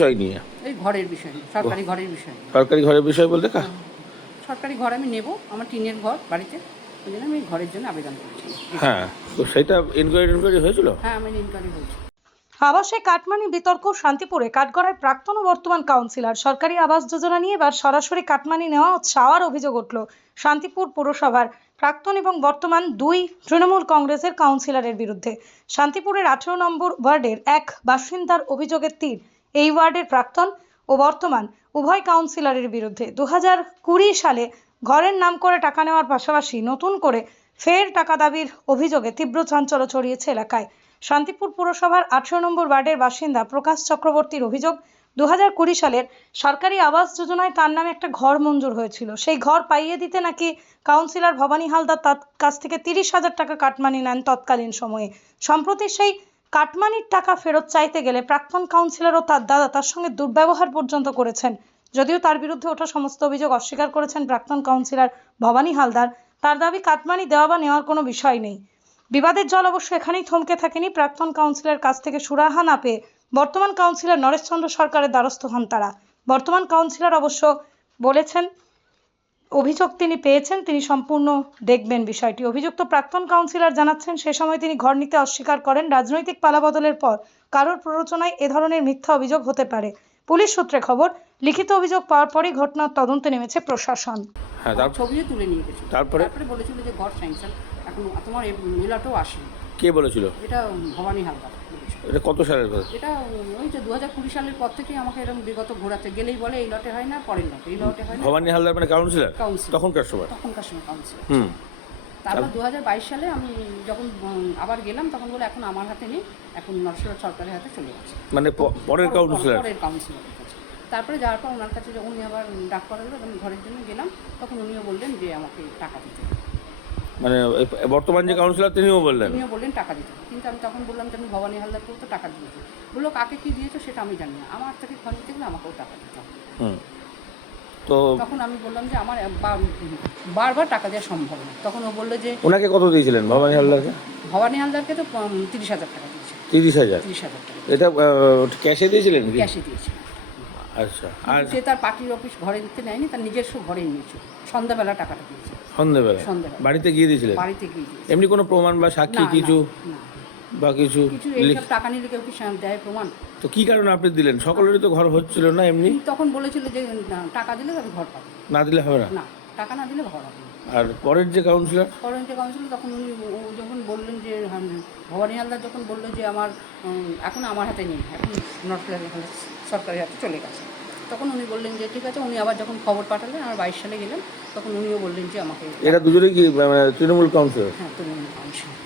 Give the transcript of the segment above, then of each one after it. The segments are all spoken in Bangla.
বিষয় নিয়ে? এই ঘরের বিষয়, সরকারি ঘরের বিষয়। সরকারি ঘরের বিষয় বলতে সরকারি ঘর আমি নেব, আমার টিনের ঘর বাড়িতে, ওই জন্য আমি ঘরের জন্য আবেদন করেছি। হ্যাঁ, তো সেটা ইনকোয়ারি হয়েছিল? হ্যাঁ, আমার ইনকোয়ারি হয়েছে। আবাসে কাটমানি বিতর্ক শান্তিপুরে। কাঠগড়ায় প্রাক্তন ও বর্তমান কাউন্সিলর। সরকারি আবাস যোজনা নিয়ে এবার সরাসরি কাটমানি নেওয়া ও চাওয়ার অভিযোগ উঠল শান্তিপুর পুরসভার প্রাক্তন এবং বর্তমান দুই তৃণমূল কংগ্রেসের কাউন্সিলরের বিরুদ্ধে। শান্তিপুরের 18 নম্বর ওয়ার্ডের এক বাসিন্দার অভিযোগের তীর এই ওয়ার্ডের প্রাক্তন ও বর্তমান উভয় কাউন্সিলরের বিরুদ্ধে। 2020 সালে ঘরের নাম করে টাকা নেওয়ার পাশাপাশি নতুন করে ফের টাকা দাবির অভিযোগে তীব্র চাঞ্চল্য ছড়িয়েছে এলাকায়। শান্তিপুর পুরসভার 18 নম্বর ওয়ার্ডের বাসিন্দা প্রকাশ চক্রবর্তীর অভিযোগ, 2020 সালের সরকারি আবাস যোজনায় তার নামে একটা ঘর মঞ্জুর হয়েছিল। সেই ঘর পাইয়ে দিতে নাকি কাউন্সিলর ভবানী হালদার তার কাছ থেকে 30,000 টাকা কাটমানি নেন তৎকালীন সময়ে। সম্প্রতি সেই কাটমানির টাকা ফেরত চাইতে গেলে প্রাক্তন কাউন্সিলর ও তার দাদা তার সঙ্গে দুর্ব্যবহার পর্যন্ত করেছেন। যদিও তার বিরুদ্ধে ওঠা সমস্ত অভিযোগ অস্বীকার করেছেন প্রাক্তন কাউন্সিলর ভবানী হালদার। তার দাবি কাটমানি দেওয়া বা নেওয়ার কোনো বিষয় নেই। বিবাদের জল অবশ্য এখানেই থমকে থাকেনি। প্রাক্তন কাউন্সিলরের কাছ থেকে সুরাহা না পেয়ে বর্তমান কাউন্সিলর নরেশচন্দ্র সরকারের দ্বারস্থ হন তারা। বর্তমান কাউন্সিলর অবশ্য বলেছেন অভিযোগ তিনি পেয়েছেন, তিনি সম্পূর্ণ দেখবেন বিষয়টি। অভিযুক্ত প্রাক্তন কাউন্সিলর জানাচ্ছেন সে সময় তিনি ঘর নিতে অস্বীকার করেন। রাজনৈতিক পালাবদলের পর কারোর প্ররোচনায় এ ধরনের মিথ্যা অভিযোগ হতে পারে। পুলিশ সূত্রে খবর, লিখিত অভিযোগ পাওয়ার পরই ঘটনার তদন্তে নেমেছে প্রশাসন। হ্যাঁ, ছবিও তুলে নিয়ে গেছে। তারপরে বলেছিল যে ঘর স্যাংশন এখন তোমার এলাকাও আসেনি। কে বলেছিল? এটা ভবানী হালদার বলেছিল। এটা কত সালের কথা? এটা ওই যে 2020 সালের পর থেকেই আমাকে এরকম বিগত ঘোরাতে গেলেই বলে এই লটে হয় না, পরের লটে, এই লটে হয় না। ভবানী হালদার মানে কাউন্সিলর? কাউন্সিলর তখনকার সময় কাউন্সিলর। তারপর তারপর? 2022 সালে আমি যখন আবার গেলাম তখন বলে এখন আমার হাতে নেই, এখন নরসিংহ সরকারের হাতে চলে গেছে, মানে পরের কাউন্সিলর? পরের কাউন্সিলরের কাছে। তারপরে যাওয়ার পর ওনার কাছে যখন উনি আবার ডাক করা হলো, আমি ঘরের জন্য গেলাম, তখন উনিও বললেন যে আমাকে টাকা দিতে। মানে বর্তমান যে কাউন্সিলর তিনিও বললেন টাকা দিতে। কিন্তু আমি তখন বললাম যে আমি ভবানী হালদারকেও তো টাকা দিয়েছি। বললো কাকে কী দিয়েছো সেটা আমি জানি না, আমার থেকে ঘর নিতে গেলে আমাকেও টাকা দিতে হবে। তো তখন আমি বললাম যে আমার বারবার টাকা দেওয়া সম্ভব না। তখন ও বললো যে ওনাকে কত দিয়েছিলেন ভবানী হালদারকে? ভবানী হালদারকে তো 30,000 টাকা দিয়েছে। 30,000? 30,000 টাকা এটা ক্যাশে দিয়েছিলেন? ক্যাশে দিয়েছে। আচ্ছা। আর সে তার পার্টির অফিস ঘরে দিতে নেয়নি, তার নিজস্ব ঘরে নিয়েছে। সন্ধ্যাবেলা টাকাটা দিয়েছে। সন্ধ্যেবেলা বাড়িতে গিয়ে দিয়েছিলেন? বাড়িতে গিয়ে দিয়েছে। এমনি কোনো প্রমাণ বা সাক্ষী কিছু বা কিছু? এইসব টাকা নিলে কেউ কি দেয় প্রমাণ? তো কি কারণে আপনি দিলেন? সকলেরই তো ঘর হচ্ছিল না এমনি। তখন বলেছিল যে টাকা দিলে তবে ঘর পাবে, না দিলে হবে না? না, টাকা না দিলে ঘর হবে না। আর পরের যে কাউন্সিলর তখন উনি যখন বললেন যে ভবানী হালদার যখন বললো যে আমার এখন আমার হাতে নেই, এখন সরকারের হাতে চলে গেছে, তখন উনি বললেন যে ঠিক আছে। উনি আবার যখন খবর পাঠালেন, আমার 22 সালে গেলেন, তখন উনিও বললেন যে আমাকে। এরা দুজনেই কি মানে তৃণমূল কাউন্সিলর? হ্যাঁ, তৃণমূল কাউন্সিলর।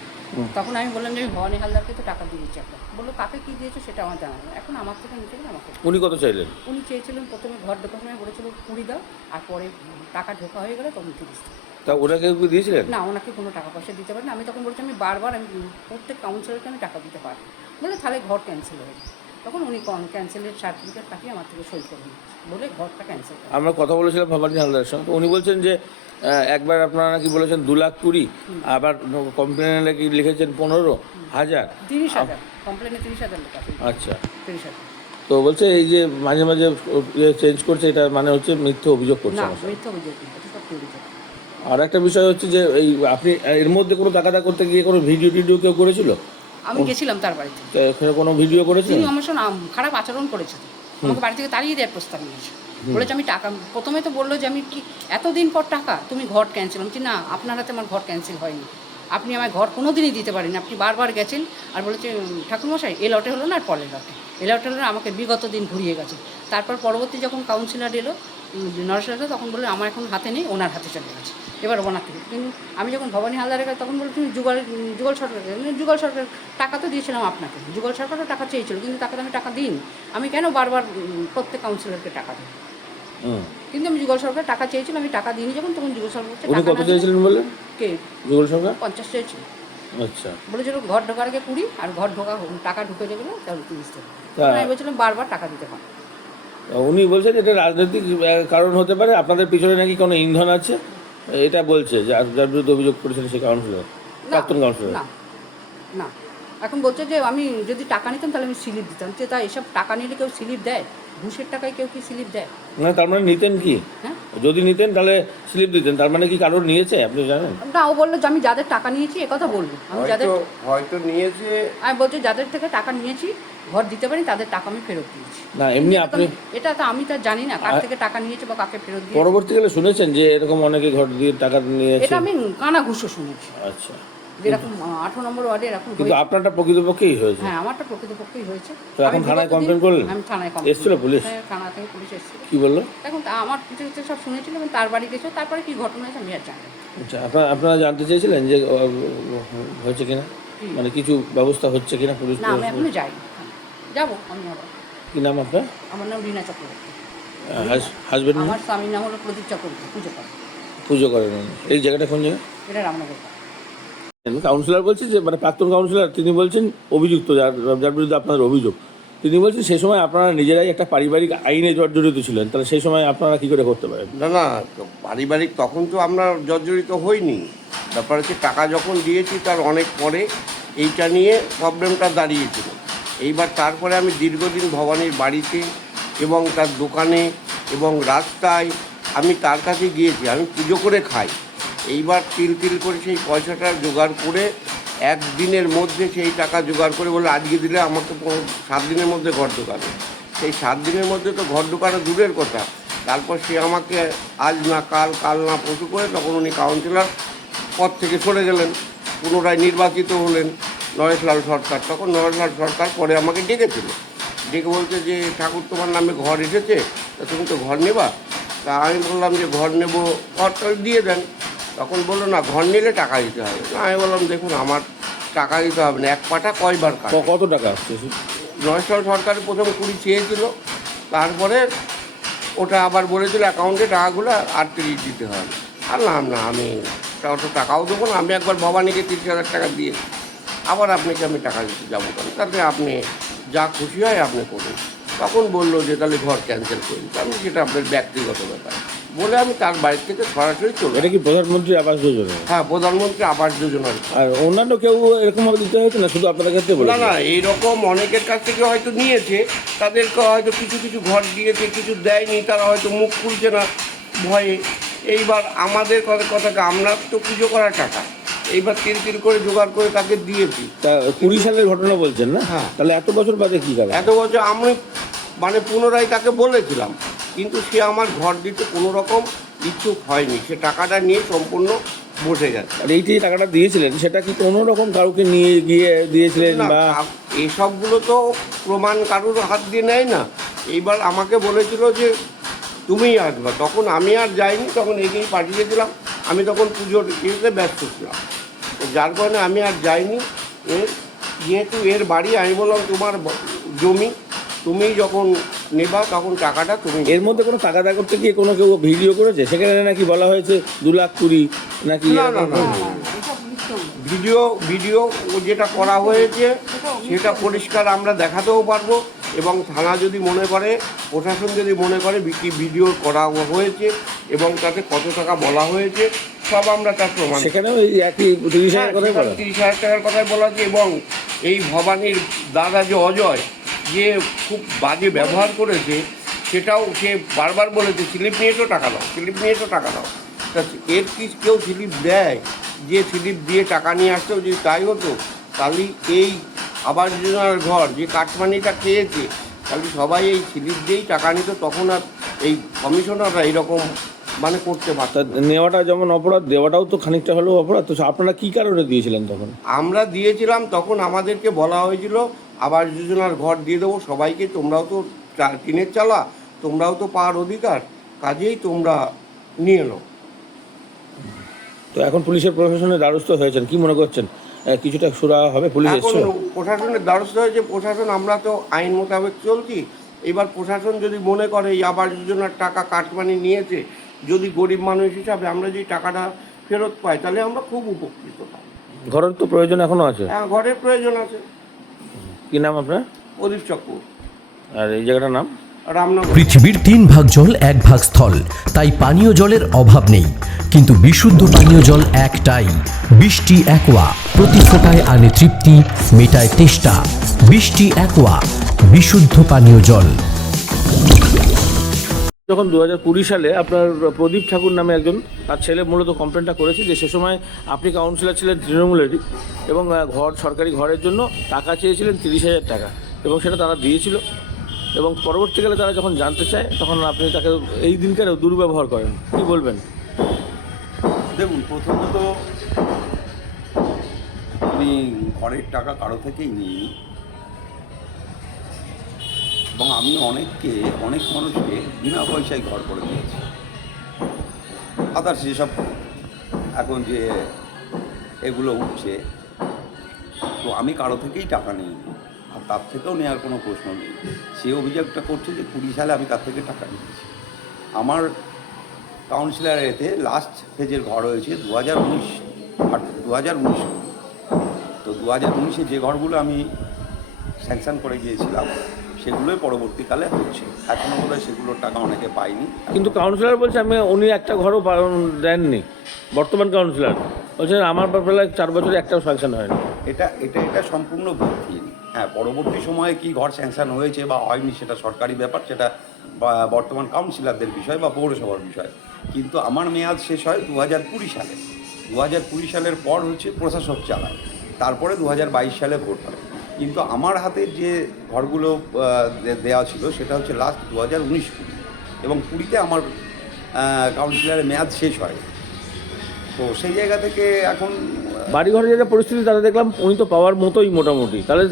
তখন আমি বললাম যে আমি ভবানী হালদারকে তো টাকা দিয়েছি আপনার। বললো কাকে কী দিয়েছো সেটা আমার জানা নেই, এখন আমার থেকে নিতে গেলে আমাকে। উনি কত চাইলেন? উনি চেয়েছিলেন প্রথমে ঘর ঢোকার সময় বলেছিল 20 দাও, আর পরে টাকা ঢোকা হয়ে গেলে তখন 30 দাও। তা ওনাকে কি দিয়েছিলেন? না, ওনাকে কোনো টাকা পয়সা দিতে পারি না। আমি তখন বলছি আমি বারবার আমি প্রত্যেক কাউন্সিলরকে আমি টাকা দিতে পারি, বলে তাহলে ঘর ক্যান্সেল হয়ে যায়। তখন উনি ক্যান্সেলের সার্টিফিকেট পাঠিয়ে আমার থেকে সই করে নিয়েছে, বলে ঘরটা ক্যান্সেল করে। আমরা কথা বলেছিলাম ভবানী হালদারের সঙ্গে, তো উনি বলছেন যে একবার আপনারা নাকি বলেছেন 2,20,000, আবার কমপ্লেনে নাকি লিখেছেন 15,000। 30,000 কমপ্লেনে 30,000 লেখা আছে। আচ্ছা। 30,000। তো বলছে এই যে মাঝে মাঝে চেঞ্জ করছে, এটা মানে হচ্ছে মিথ্যে অভিযোগ করছে না, আমার সাথে। মিথ্যা অভিযোগ না, এটা সব অভিযোগ। আর একটা বিষয় হচ্ছে যে এই আপনি এর মধ্যে কোনো টাকা করতে গিয়ে কোনো ভিডিও টিডিও কেউ করেছিল? আমি গেছিলাম তার বাড়িতে, তো এখানে কোনো ভিডিও করেছিল? তিনি আমার সঙ্গে খারাপ আচরণ করেছে, আমাকে বাড়ি থেকে তাড়িয়ে দেওয়ার প্রস্তাব নিয়েছে। বলেছে আমি টাকা, প্রথমে তো বললো যে আমি কি এতদিন পর টাকা, তুমি ঘর ক্যান্সেল। আমি না, আপনার হাতে আমার ঘর ক্যান্সেল হয়নি, আপনি আমার ঘর কোনো দিনই দিতে পারেন, আপনি বারবার গেছেন। আর বলেছে ঠাকুরমশাই এ লটে হলো না, আর পরের লটে, এ লটে হলো না, আমাকে বিগত দিন ঘুরিয়ে গেছে। তারপর পরবর্তী যখন কাউন্সিলর এলো নরেশচন্দ্র, তখন বললো আমার এখন হাতে নেই, ওনার হাতে চলে গেছে, এবার ওনার থেকে। কিন্তু আমি যখন ভবানী হালদারের কাছে, তখন বললো তুমি যুগল সরকার টাকা তো দিয়েছিলাম আপনাকে, যুগল সরকারও টাকা চেয়েছিল, কিন্তু তাকে তো আমি টাকা দিইনি। আমি কেন বারবার প্রত্যেক কাউন্সিলরকে টাকা দিই? কিন্তু আমি যুগল সরকার টাকা চেয়েছিলাম, আমি টাকা দিইনি যখন, তখন যুগল সরকার কত চেয়েছিলেন বলে? কে? যুগল সরকার 50 চেয়েছিল। আচ্ছা। বলেছিল ঘর ঢোকার আগে 20, আর ঘর টাকা ঢুকে যাবে না তাহলে 30 টাকা। আমি বলছিলাম বারবার টাকা দিতে পারে। উনি বলছেন এটা রাজনৈতিক কারণ হতে পারে, আপনাদের পিছনে নাকি কোনো ইন্ধন আছে, এটা বলছে যার বিরুদ্ধে অভিযোগ করেছেন সেই কাউন্সিলর, প্রাক্তন কাউন্সিলর। না না, এখন বলছে যে আমি যদি টাকা নিতাম তাহলে আমি স্লিপ দিতাম, যে তা এসব টাকা নিলে কেউ স্লিপ দেয়? ঘুষের টাকায় কেউ কি স্লিপ দেয়? না তার মানে নিতেন কি? হ্যাঁ, যদি নিতেন তাহলে স্লিপ দিতেন, তার মানে কি কারোর নিয়েছে আপনি জানেন? না, ও বললো যে আমি যাদের টাকা নিয়েছি এ কথা বলবো, আমি যাদের হয়তো নিয়েছে। আমি বলছি যাদের থেকে টাকা নিয়েছি ঘর দিতে পারি তাদের টাকা আমি ফেরত দিয়েছি। না এমনি আপনি এটা তো আমি তো জানি না কার থেকে টাকা নিয়েছে বা কাকে ফেরত দিয়েছে। পরবর্তীকালে শুনেছেন যে এরকম অনেকে ঘর দিয়ে টাকা নিয়েছে? এটা আমি কানা ঘুষো শুনেছি, আচ্ছা, যেরকম 18 নম্বর ওয়ার্ডে এরকম কিন্তু হয়েছে। আপনারটা প্রকৃতপক্ষেই হয়েছে? হ্যাঁ, আমারটা প্রকৃতপক্ষেই হয়েছে। তো এখন আমি থানায় বিগত দিন- কমপ্লেন করলেন? আমি থানায় কমপ্লেন এসছিল পুলিশ? হ্যাঁ, থানা থেকে পুলিশ এসেছিল। কি বললো? এখন আমার কিছু সব শুনেছিল এবং তার বাড়ি গেছিল, তারপরে কি ঘটনা হয়েছে আমি আর জানি না। আচ্ছা, আপনারা জানতে চেয়েছিলেন যে হয়েছে কিনা, কি? মানে কিছু ব্যবস্থা হচ্ছে কিনা পুলিশ? না, আমি এখনো যাইনি, যাবো আমি আবার। কি নাম আপনার? আমার নাম রীনা চক্রবর্তী। হাজবেন্ড আমার স্বামীর নাম হলো প্রদীপ চক্রবর্তী, পুজো করে। পুজো করেন উনি। এই জায়গাটা কোন জায়গা? এটা রামনগর। কাউন্সিলর বলছে যে মানে প্রাক্তন কাউন্সিলর তিনি বলছেন, অভিযুক্ত যার বিরুদ্ধে আপনার অভিযোগ, তিনি বলছেন সেই সময় আপনারা নিজেরাই একটা পারিবারিক আইনে জর্জরিত ছিলেন, তাহলে সেই সময় আপনারা কি করে করতে পারেন? না না, তো পারিবারিক তখন তো আমরা জর্জরিত হইনি। ব্যাপার হচ্ছে টাকা যখন দিয়েছি তার অনেক পরে এইটা নিয়ে প্রবলেমটা দাঁড়িয়েছিল। এইবার তারপরে আমি দীর্ঘদিন ভবানীর বাড়িতে এবং তার দোকানে এবং রাস্তায় আমি তার কাছে গিয়েছি, আমি পুজো করে খাই। এইবার তিল তিল করে সেই পয়সাটা জোগাড় করে একদিনের মধ্যে সেই টাকা জোগাড় করে বলে আজকে দিলে আমাকে 7 দিনের মধ্যে ঘর ঢোকাবে। সেই 7 দিনের মধ্যে তো ঘর ঢোকানো দূরের কথা, তারপর সে আমাকে আজ না কাল, কাল না পরশু করে তখন উনি কাউন্সিলর পদ থেকে সরে গেলেন, পুনরায় নির্বাচিত হলেন নরেশলাল সরকার। তখন নরেশলাল সরকার পরে আমাকে ডেকেছিল, ডেকে বলছে যে ঠাকুর তোমার নামে ঘর এসেছে, তা তুমি তো ঘর নেবা। তা আমি বললাম যে ঘর নেব, ঘরটা দিয়ে দেন। তখন বললো না, ঘর নিলে টাকা দিতে হবে। আমি বললাম দেখুন আমার টাকা দিতে হবে না, এক পাটা কয়বার কাজ। কত টাকা আসছে? নরেশলাল সরকার প্রথম 20 চেয়েছিল, তারপরে ওটা আবার বলেছিল অ্যাকাউন্টে টাকাগুলো 38 দিতে হবে। আর না আমি অত টাকাও দেবো না, আমি একবার ভবানীকে 30,000 টাকা দিয়ে আবার আপনাকে আমি টাকা দিতে যাবো কেন, তাতে আপনি যা খুশি হয় আপনি করুন। তখন বললো যে তাহলে ঘর ক্যান্সেল করি। আমি সেটা আপনার ব্যক্তিগত ব্যাপার বলে আমি তার বাড়ি থেকে সরাসরি চলে। এটা কি প্রধানমন্ত্রী আবাস যোজনা? হ্যাঁ, প্রধানমন্ত্রী আবাস যোজনার। আর অন্যান্য কেউ এরকমভাবে দিতে হয়েছে না, শুধু আপনাদের ক্ষেত্রে বলে? না না, এইরকম অনেকের কাছ থেকে হয়তো নিয়েছে, তাদেরকে হয়তো কিছু কিছু ঘর দিয়েছে, কিছু দেয়নি, তারা হয়তো মুখ খুলছে না ভয়ে। এইবার আমাদের কথাকে আমরা তো পুজো করার টাকা এইবার তিল তিল করে জোগাড় করে তাকে দিয়েছি। তা 20 সালের ঘটনা বলছেন না? হ্যাঁ। তাহলে এত বছর বাদে কি কারণ? এত বছর আমি মানে পুনরায় তাকে বলেছিলাম, কিন্তু সে আমার ঘর দিতে কোনো রকম ইচ্ছুক হয়নি, সে টাকাটা নিয়ে সম্পূর্ণ বসে গেছে। আর এইটি টাকাটা দিয়েছিলেন সেটা কি কোনো রকম কাউকে নিয়ে গিয়ে দিয়েছিলেন না, বা? এসবগুলো তো প্রমাণ কারোর হাত দিয়ে নেয় না। এইবার আমাকে বলেছিল যে তুমিই আসবা, তখন আমি আর যাইনি, তখন এগিয়ে পাঠিয়েছিলাম। আমি তখন পুজোর ইয়েতে ব্যস্ত ছিলাম, যার কারণে আমি আর যাইনি। যেহেতু এর বাড়ি, আমি বললাম তোমার জমি, তুমি যখন নেবা তখন টাকাটা তুমি। এর মধ্যে কোনো টাকা দায় করতে গিয়ে কোনো কেউ ভিডিও করেছে? সেখানে নাকি বলা হয়েছে 2,20,000 নাকি? না না না, ভিডিও যেটা করা হয়েছে সেটা পরিষ্কার আমরা দেখাতেও পারবো, এবং থানা যদি মনে করে, প্রশাসন যদি মনে করে ভিডিও করা হয়েছে এবং তাতে কত টাকা বলা হয়েছে সব আমরা তার প্রমাণ। সেখানেও এই একই 30,000 কথাই বলা? 30,000 টাকার কথাই বলা আছে। এবং এই ভবানীর দাদা যে অজয়, যে খুব বাজে ব্যবহার করেছে, সেটাও সে বারবার বলেছে স্লিপ নিয়ে তো টাকা দাও, স্লিপ নিয়ে তো টাকা দাও। তা এর কি কেউ স্লিপ দেয়? যে স্লিপ দিয়ে টাকা নিয়ে আসতেও যদি তাই হতো, তাহলে এই আবাস যোজনার ঘর যে কাটমানিটা খেয়েছে, তাহলে সবাই এই স্লিপ দিয়েই টাকা নিত, তখন আর এই কমিশনাররা এইরকম মানে করতে পারত। নেওয়াটা যেমন অপরাধ, দেওয়াটাও তো খানিকটা হলেও অপরাধ। তো আপনারা কী কারণে দিয়েছিলেন তখন? আমরা দিয়েছিলাম তখন আমাদেরকে বলা হয়েছিল আবাস যোজনার ঘর দিয়ে দেবো সবাইকে, তোমরাও তো টিনের চালা, তোমরাও তো পাওয়ার অধিকার, কাজেই তোমরা নিয়ে নাও। তো এখন পুলিশের প্রশাসনের দ্বারস্থ হয়েছেন, কি মনে করছেন কিছুটা সুরা হবে? পুলিশ এখন এসছে? প্রশাসনের দ্বারস্থ হয়েছে প্রশাসন, আমরা তো আইন মোতাবেক চলছি। এবার প্রশাসন যদি মনে করে এই আবাস যোজনার টাকা কাটমানি নিয়েছে, যদি গরিব মানুষ হিসাবে আমরা যে টাকাটা ফেরত পাই, তাহলে আমরা খুব উপকৃত পাই। ঘরের তো প্রয়োজন এখনো আছে? হ্যাঁ, ঘরের প্রয়োজন আছে। কি নাম আপনার? প্রদীপ চক্র। আর এই জায়গাটার নাম? রামনগর। পৃথিবীর 3 ভাগ জল 1 ভাগ স্থল, তাই পানীয় জলের অভাব নেই। কিন্তু বিশুদ্ধ পানীয় জল একটাই, বৃষ্টি অ্যাকোয়া। প্রতি ফোঁটায় আনে তৃপ্তি, মেটায় তেষ্টা। বৃষ্টি অ্যাকোয়া, বিশুদ্ধ পানীয় জল। যখন 2020 সালে আপনার প্রদীপ ঠাকুর নামে একজন, তার ছেলে মূলত কমপ্লেনটা করেছে যে সে সময় আপনি কাউন্সিলর ছিলেন তৃণমূলেরই, এবং সরকারি ঘরের জন্য টাকা চেয়েছিলেন 30,000 টাকা, এবং সেটা তারা দিয়েছিল। এবং পরবর্তীকালে তারা যখন জানতে চায় তখন আপনি তাকে এই দিনকারেও দুর্ব্যবহার করেন। কি বলবেন? দেখুন, প্রথমত আমি ঘরের টাকা কারো থেকেই নিইনি, এবং আমি অনেক মানুষকে বিনা পয়সায় ঘর করে দিয়েছি। আদার্স যেসব এখন যে এগুলো উঠছে, তো আমি কারো থেকেই টাকা নিইনি, আর তার থেকেও নেওয়ার কোনো প্রশ্ন নেই। সে অভিযোগটা করছে যে 20 সালে আমি তার থেকে টাকা নিয়েছি। আমার কাউন্সিলর এতে লাস্ট ফেজের ঘর হয়েছে 2019 তো 2019-এ যে ঘরগুলো আমি স্যাংশন করে গিয়েছিলাম সেগুলোই পরবর্তীকালে হচ্ছে। এখনও বোধহয় সেগুলোর টাকা অনেকে পায়নি। কিন্তু কাউন্সিলর বলছে উনি একটা ঘরও দেননি। বর্তমান কাউন্সিলর বলছেন আমার বেলায় 4 বছরে একটাও স্যাংশন হয়নি। এটা সম্পূর্ণ ভিত্তিহীন। হ্যাঁ, পরবর্তী সময়ে কি ঘর স্যাংশন হয়েছে বা হয়নি সেটা সরকারি ব্যাপার, সেটা বর্তমান কাউন্সিলরদের বিষয় বা পৌরসভার বিষয়। কিন্তু আমার মেয়াদ শেষ হয় 2020 সালে। 2020 সালের পর হচ্ছে প্রশাসক চালায়, তারপরে 2022 সালে ভোট হয়। কিন্তু আমার হাতে যে ঘরগুলো দেওয়া ছিল সেটা হচ্ছে লাস্ট 2019-20, এবং 20-তে আমার কাউন্সিলরের মেয়াদ শেষ হয়। তো সেই জায়গা থেকে এখন বাড়িঘরের যেটা পরিস্থিতি তাতে দেখলাম উনি তো পাওয়ার মতোই মোটামুটি, তাহলে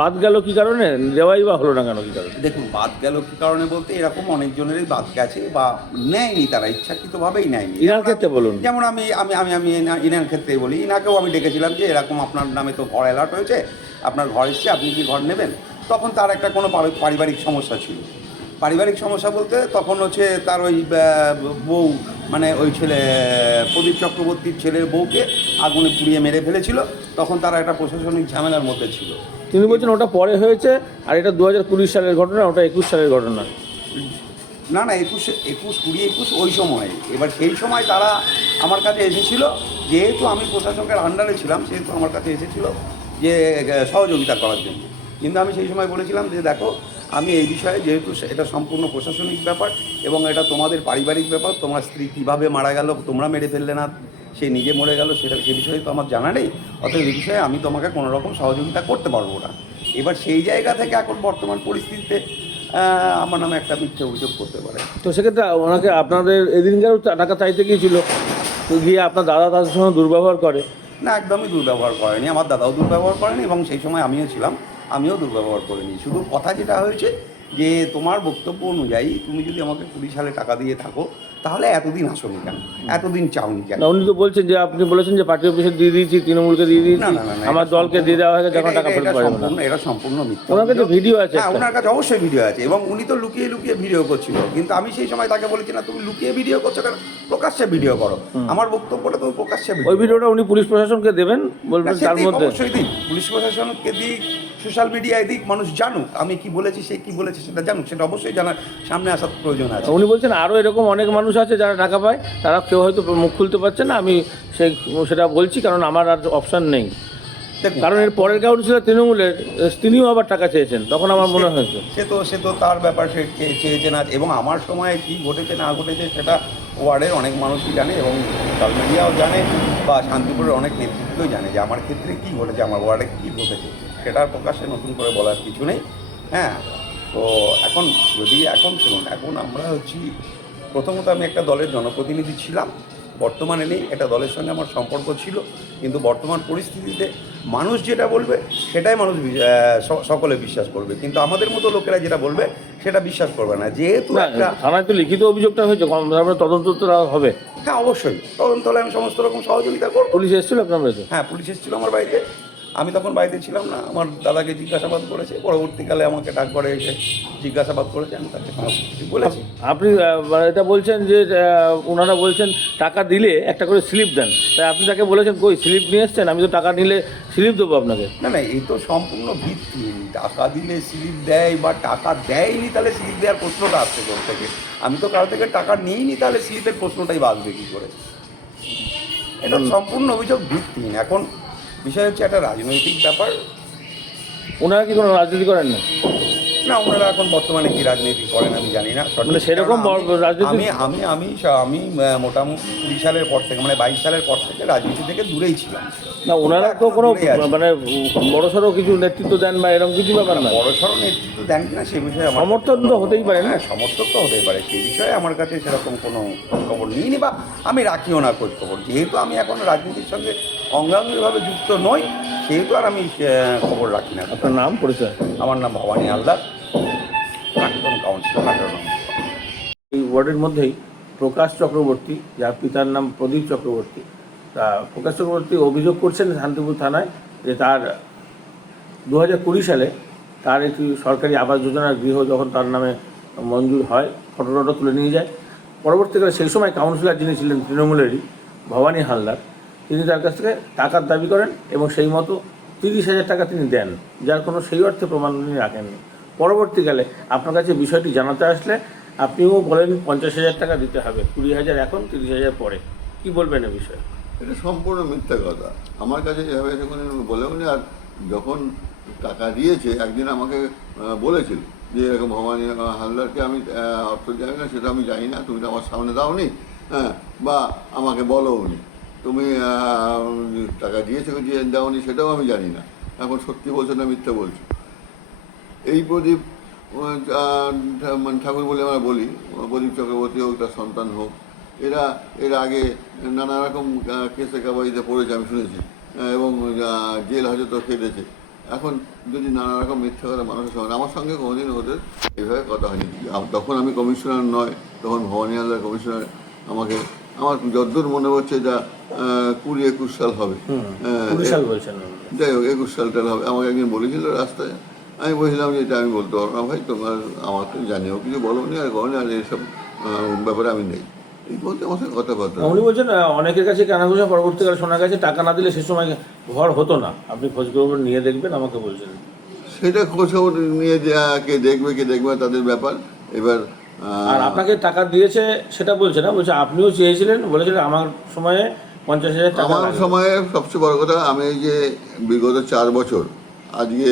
বাদ গেল কি কারণে, দেওয়াই বা হলো না কেন, কি কারণে? দেখুন, বাদ গেল কী কারণে বলতে, এরকম অনেকজনেরই বাদ গেছে বা নেয়নি, তারা ইচ্ছাকৃতভাবেই নেয়নি। ইনার ক্ষেত্রে বলুন। যেমন আমি ইনার ক্ষেত্রেই বলি, ইনাকেও আমি ডেকেছিলাম যে এরকম আপনার নামে তো ঘর অ্যালার্ট হয়েছে, আপনার ঘর এসছে, আপনি কি ঘর নেবেন? তখন তার একটা কোনো পারিবারিক সমস্যা ছিল। পারিবারিক সমস্যা বলতে তখন হচ্ছে তার ওই বউ, মানে ওই ছেলে প্রদীপ চক্রবর্তীর ছেলের বউকে আগুনে পুড়িয়ে মেরে ফেলেছিল। তখন তারা একটা প্রশাসনিক ঝামেলার মধ্যে ছিল। তিনি বলছেন ওটা পরে হয়েছে, আর এটা 2020 সালের ঘটনা, ওটা 21 সালের ঘটনা। না, 2021 ওই সময়। এবার সেই সময় তারা আমার কাছে এসেছিল, যেহেতু আমি প্রশাসকের আন্ডারে ছিলাম, সেহেতু আমার কাছে এসেছিল যে সহযোগিতা করার জন্য। কিন্তু আমি সেই সময় বলেছিলাম যে দেখো, আমি এই বিষয়ে, যেহেতু এটা সম্পূর্ণ প্রশাসনিক ব্যাপার এবং এটা তোমাদের পারিবারিক ব্যাপার, তোমার স্ত্রী কীভাবে মারা গেল, তোমরা মেরে ফেললে না, সে নিজে মরে গেল, সে বিষয়ে তো আমার জানা নেই। অতএব এই বিষয়ে আমি তোমাকে কোনো রকম সহযোগিতা করতে পারবো না। এবার সেই জায়গা থেকে এখন বর্তমান পরিস্থিতিতে আমার নামে একটা মিথ্যে অভিযোগ করতে পারে। তো সেক্ষেত্রে ওনাকে আপনাদের এদিনকারও টাকা চাইতে গিয়েছিল, তো গিয়ে আপনার দাদা তাদের সঙ্গে দুর্ব্যবহার করে? না, একদমই দুর্ব্যবহার করেনি, আমার দাদাও দুর্ব্যবহার করেনি, এবং সেই সময় আমিও ছিলাম, আমিও দুর্ব্যবহার করিনি। শুধু কথা যেটা হয়েছে যে তোমার বক্তব্য অনুযায়ী তুমি যদি আমাকে 20 সালে টাকা দিয়ে থাকো, তাহলে এতদিন আসোনি কেন, এতদিন চাওনি কেন? না, উনি তো বলছেন যে আপনি বলেছেন যে পার্টি অফিসে দিয়ে দিয়েছি, তৃণমূলকে দিয়ে দিয়েছি, আমার দলকে দিয়ে দেওয়া হয়েছে, যখন টাকা ফেরত পাবে না। এটা সম্পূর্ণ মিথ্যা। ওনার কাছে ভিডিও আছে? হ্যাঁ, ওনার কাছে অবশ্যই ভিডিও আছে, এবং উনি তো লুকিয়ে ভিডিও করছিল। কিন্তু আমি সেই সময় তাকে বলেছি না, তুমি লুকিয়ে ভিডিও করছো কেন, প্রকাশ্যে ভিডিও করো। আমার বক্তব্যটা তুমি প্রকাশ্যে ভিডিও। ওই ভিডিওটা উনি পুলিশ প্রশাসনকে দেবেন, বলবেন তার মধ্যে? অবশ্যই দিক, পুলিশ প্রশাসনকে দিক, সোশ্যাল মিডিয়ায় দিক, মানুষ জানুক আমি কি বলেছি, সে কি বলেছে সেটা জানুক, সেটা অবশ্যই জানার সামনে আসার প্রয়োজন আছে। উনি বলছেন আরও এরকম অনেক মানুষ আছে যারা টাকা পায়, তারা কেউ হয়তো মুখ খুলতে পারছে না, আমি সেটা বলছি কারণ আমার আর অপশান নেই। কারণ এর পরের কাউন্সিলর তৃণমূলের, তিনিও আবার টাকা চেয়েছেন, তখন আমার মনে হয়েছে সে তো তার ব্যাপার, সে চেয়েছে না। এবং আমার সময় কি ঘটেছে না ঘটেছে সেটা ওয়ার্ডের অনেক মানুষই জানে, এবং সোশ্যাল মিডিয়াও জানে, বা শান্তিপুরের অনেক নেতৃত্বই জানে যে আমার ক্ষেত্রে কী ঘটেছে, আমার ওয়ার্ডে কী ঘটেছে, সেটা প্রকাশ্যে নতুন করে বলার কিছু নেই। হ্যাঁ, তো এখন শুনুন, এখন আমরা হচ্ছি, প্রথমত আমি একটা দলের জনপ্রতিনিধি ছিলাম, বর্তমানে নেই। একটা দলের সঙ্গে আমার সম্পর্ক ছিল, কিন্তু বর্তমান পরিস্থিতিতে মানুষ যেটা বলবে সেটাই মানুষ সকলে বিশ্বাস করবে, কিন্তু আমাদের মতো লোকেরা যেটা বলবে সেটা বিশ্বাস করবে না। যেহেতু একটা থানায় তো লিখিত অভিযোগটা হয়েছে, তদন্ত তো হবে। হ্যাঁ, অবশ্যই তদন্ত হলে আমি সমস্ত রকম সহযোগিতা করব। পুলিশ এসেছিল আপনার বাড়িতে? হ্যাঁ, পুলিশ এসেছিল আমার বাড়িতে। আমি তখন বাড়িতে ছিলাম না, আমার দাদাকে জিজ্ঞাসাবাদ করেছে, পরবর্তীকালে আমাকে ডাক করে এসে জিজ্ঞাসাবাদ করেছে, আমি তাকে সমস্ত কিছু বলেছি। আপনি মানে এটা বলছেন যে ওনারা বলছেন টাকা দিলে একটা করে স্লিপ দেন, তাই আপনি তাকে বলেছেন কই স্লিপ নিয়ে এসছেন, আমি তো টাকা নিলে স্লিপ দেবো আপনাকে। না না, এই তো সম্পূর্ণ ভিত্তিহীন। টাকা দিলে স্লিপ দেয় বা টাকা দেয়নি তাহলে স্লিপ দেওয়ার প্রশ্নটা আসছে কোথা থেকে? আমি তো কারো থেকে টাকা নিইনি, তাহলে স্লিপের প্রশ্নটাই বাঁচবে কী করে? এটা সম্পূর্ণ অভিযোগ ভিত্তিহীন। এখন বিষয় হচ্ছে একটা রাজনৈতিক ব্যাপার। ওনারা কি কোনো রাজনীতি করেন না? না, ওনারা এখন বর্তমানে কি রাজনীতি করেন আমি জানি না। মানে সেরকম রাজনীতি আমি মোটামুটি 20 সালের পর থেকে, মানে 22 সালের পর থেকে রাজনীতি থেকে দূরেই ছিলাম। না, ওনারা তো কোনো দূরেই আছি। মানে বড়সড় কিছু নেতৃত্ব দেন বা এরকম কিছু ব্যাপার না। বড়সড় নেতৃত্ব দেন কিনা সে বিষয়ে আমার সমর্থন তো হতেই পারে না। হ্যাঁ, সমর্থক তো হতেই পারে, সেই বিষয়ে আমার কাছে সেরকম কোনো খবর নিইনি বা আমি রাখিও না খোঁজ খবর। যেহেতু আমি এখন রাজনীতির সঙ্গে অঙ্গাঙ্গিভাবে যুক্ত নই, সেহেতু আর আমি খবর রাখি না। আপনার নাম পরিচয়? আমার নাম ভবানী হালদার, প্রাক্তন কাউন্সিলর 18 নম্বর। এই ওয়ার্ডের মধ্যেই প্রকাশ চক্রবর্তী, যার পিতার নাম প্রদীপ চক্রবর্তী, তা প্রকাশ চক্রবর্তী অভিযোগ করছেন শান্তিপুর থানায় যে তার 2020 সালে তার একটি সরকারি আবাস যোজনার গৃহ যখন তার নামে মঞ্জুর হয়, ফটো তুলে নিয়ে যায়। পরবর্তীকালে সেই সময় কাউন্সিলর যিনি ছিলেন তৃণমূলেরই, ভবানী হালদার, তিনি তার কাছ থেকে টাকার দাবি করেন এবং সেই মতো 30,000 টাকা তিনি দেন, যার কোনো সেই অর্থে প্রমাণ তিনি রাখেননি। পরবর্তীকালে আপনার কাছে বিষয়টি জানাতে আসলে আপনিও বলেন 50,000 টাকা দিতে হবে, 20,000 এখন, 30,000 পরে। কি বলবেন এ বিষয়ে? এটা সম্পূর্ণ মিথ্যা কথা। আমার কাছে যেভাবে যখন বলেও নি, আর যখন টাকা দিয়েছে একদিন আমাকে বলেছিল যে এরকম ভবানী হালদারকে আমি অর্থ জানি না, সেটা আমি জানি না, তুমি তো আমার সামনে দাওনি, হ্যাঁ, বা আমাকে বলোও নি, তুমি টাকা দিয়েছো কি দাওনি সেটাও আমি জানি না। এখন সত্যি বলছো না মিথ্যা বলছো? এই প্রদীপ ঠাকুর বলে আমরা বলি, প্রদীপ চক্রবর্তী হোক, তার সন্তান হোক, এর আগে নানা রকম কেসে কাবাইতে পড়েছে আমি শুনেছি, এবং জেল হাজতও খেটেছে। এখন যদি নানা রকম মিথ্যা কথা মানুষের সঙ্গে, আমার সঙ্গে কোনোদিন ওদের এভাবে কথা হয়নি। তখন আমি কমিশনার নয়, তখন ভবানী হালদার কমিশনার। আমার যতদূর মনে হচ্ছে যা 20-21 সাল হবে, 20 সাল বলছেন। যাই হোক 21 সালটা হবে। আমাকে একদিন বলেছিল রাস্তায়, আমি বলছিলাম যে এটা আমি বলতে পারবো না ভাই, তোমার আমাকে জানিও কিছু বলো নি আর বলো নি, আর এইসব ব্যাপারে আমি নেই, এই বলতে আমার সঙ্গে কথাবার্তা। উনি বলছেন অনেকের কাছে কানাঘুষা, পরবর্তীকালে শোনা গেছে টাকা না দিলে সে সময় ঘর হতো না। আপনি খোঁজখবর নিয়ে দেখবেন, আমাকে বলছেন। সেটা খোঁজখবর নিয়ে কে দেখবে তাদের ব্যাপার। এবার আর আপনাকে টাকা দিয়েছে সেটা বলছে না, বলছে আপনিও চেয়েছিলেন, বলেছিলেন আমার সময়ে 50,000 টাকা। আমার সময়ে সবচেয়ে বড় কথা, আমি এই যে বিগত 4 বছর, আজকে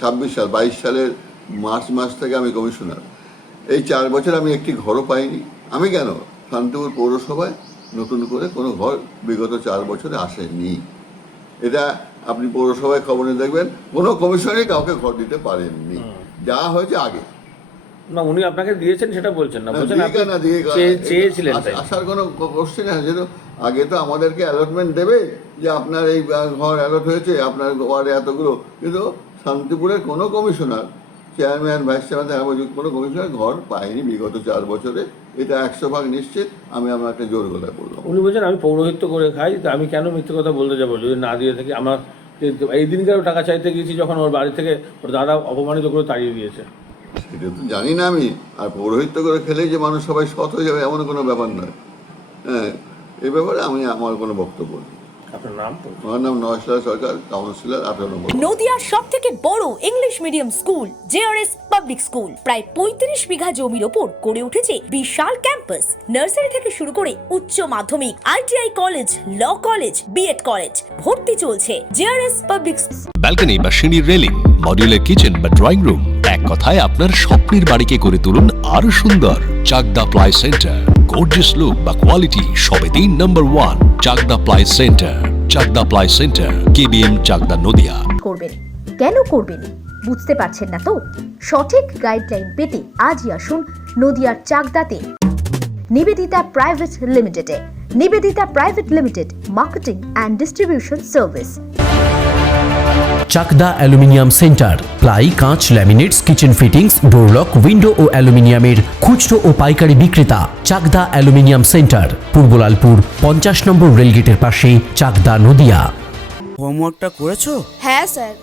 26 সাল, 22 সালের মার্চ মাস থেকে আমি কমিশনার। এই 4 বছর আমি একটি ঘরও পাইনি। আমি কেন, শান্তিপুর পৌরসভায় নতুন করে কোনো ঘর বিগত 4 বছরে আসেনি। এটা আপনি পৌরসভায় খবরে দেখবেন, কোনো কমিশনারই কাউকে ঘর দিতে পারেননি, যা হয়েছে আগে। না, উনি আপনাকে দিয়েছেন সেটা বলছেন না, বলছেন চেয়েছিলেন। আসার কোনো কোশ্চেন আছে? যেহেতু আগে তো আমাদেরকে অ্যালটমেন্ট দেবে যে আপনার এই ঘর অ্যালট হয়েছে, আপনার ওয়ার্ডে এতগুলো, কিন্তু শান্তিপুরের কোনো কমিশনার, চেয়ারম্যান, ভাইস চেয়ারম্যান, কোনো কমিশনার ঘর পায়নি বিগত 4 বছরে। এটা 100% নিশ্চিত। আমি আপনাকে জোর গলায় বললাম। উনি বলছেন আমি পৌরোহিত্য করে খাই, তা আমি কেন মিথ্যে কথা বলতে যাবো যদি না দিয়ে থাকি। আমার এই দিনকারও টাকা চাইতে গিয়েছি যখন ওর বাড়ি থেকে ওর দাদা অপমানিত করে তাড়িয়ে দিয়েছে। সেটা তো জানি না আমি। আর পৌরোহিত্য করে খেলেই যে মানুষ সবাই সৎ হয়ে যাবে এমন কোনো ব্যাপার নয়। হ্যাঁ, এই ব্যাপারে আমার কোনো বক্তব্য নেই। আপনার নাম? আমার নাম নয়শলা সরকার, কাউন্সিলর 18 নম্বর। নদিয়ার সব থেকে বড় English medium school JRS public school প্রায় 35 বিঘা জমির ওপর গড়ে উঠেছে বিশাল ক্যাম্পাস। নার্সারি থেকে শুরু করে উচ্চ মাধ্যমিক, ITI college, law college, B Ed college, ভর্তি চলছে জেআরএস পাবলিক। ব্যালকনি বা সিঁড়ির রেলিং, মডিউলার কিচেন বা ড্রয়িং রুম, এক কথায় আপনার স্বপ্নের বাড়িকে করে তুলুন আরো সুন্দর। Chakdah ply centre, gorgeous look বা কোয়ালিটি সবে 3 number 1 Chakdah ply centre. Chakdah ply centre, KBM, Chakdah, Nadia. করবেন কেন করবেন বুঝতে পারছেন না তো? সঠিক গাইডলাইন পেতে আজই আসুন নদিয়ার চাকদাতে নিবেদিতা প্রাইভেট লিমিটেডে। Nivedita private limited, marketing and distribution service. Chakdah aluminium centre, ply, কাঁচ, laminates, kitchen fittings, door lock, window ও অ্যালুমিনিয়ামের খুচরো ও পাইকারি বিক্রেতা। চাকদা অ্যালুমিনিয়াম সেন্টার, পূর্ব লালপুর 50 নম্বর রেলগেটের পাশে, চাকদা, নদিয়া। হোমওয়ার্কটা করেছো? হ্যাঁ স্যার।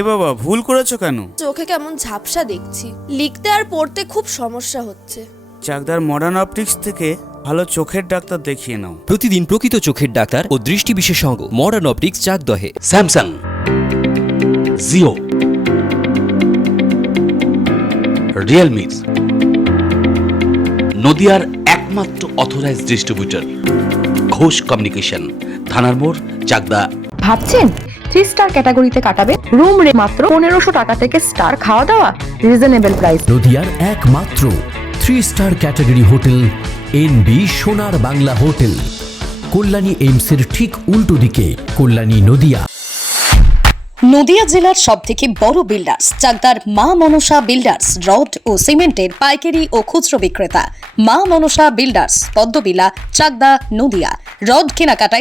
এ বাবা, ভুল করেছো কেন? চোখে কেমন ঝাপসা দেখছি, লিখতে আর পড়তে খুব সমস্যা হচ্ছে। চাকদার মডার্ন অপটিক্স থেকে ভালো চোখের ডাক্তার দেখিয়ে নাও। প্রতিদিন প্রকৃত চোখের ডাক্তার ও দৃষ্টি বিশেষজ্ঞ মডার্ন অপটিক্স চাকদহে। স্যামসাং, জিও, রিয়েলমি, নদিয়ার একমাত্র অথরাইজড ডিস্ট্রিবিউটর ঘোষ কমিউনিকেশন, থানার মোড়, চাকদা। ভাবছেন 3 স্টার ক্যাটাগরিতে কাটাবে? রুম রে মাত্র 1500 টাকা থেকে স্টার, খাওয়া দাওয়া রিজনেবল প্রাইস। নদিয়ার একমাত্র 3 স্টার ক্যাটাগরি হোটেল এনবি সোনার বাংলা হোটেল, কল্যাণী এইমসের ঠিক উল্টো দিকে, কল্যাণী নদিয়া। নদিয়া জেলার সবথেকে বড় বিল্ডার্স চাকদার মা মনসা বিল্ডার্স, রড ও সিমেন্টের পাইকারি ও খুচরো বিক্রেতা। মা মনসা বিল্ডার্স, পদ্মবিলা, চাকদা, নদিয়া। রড কেনাকাটায়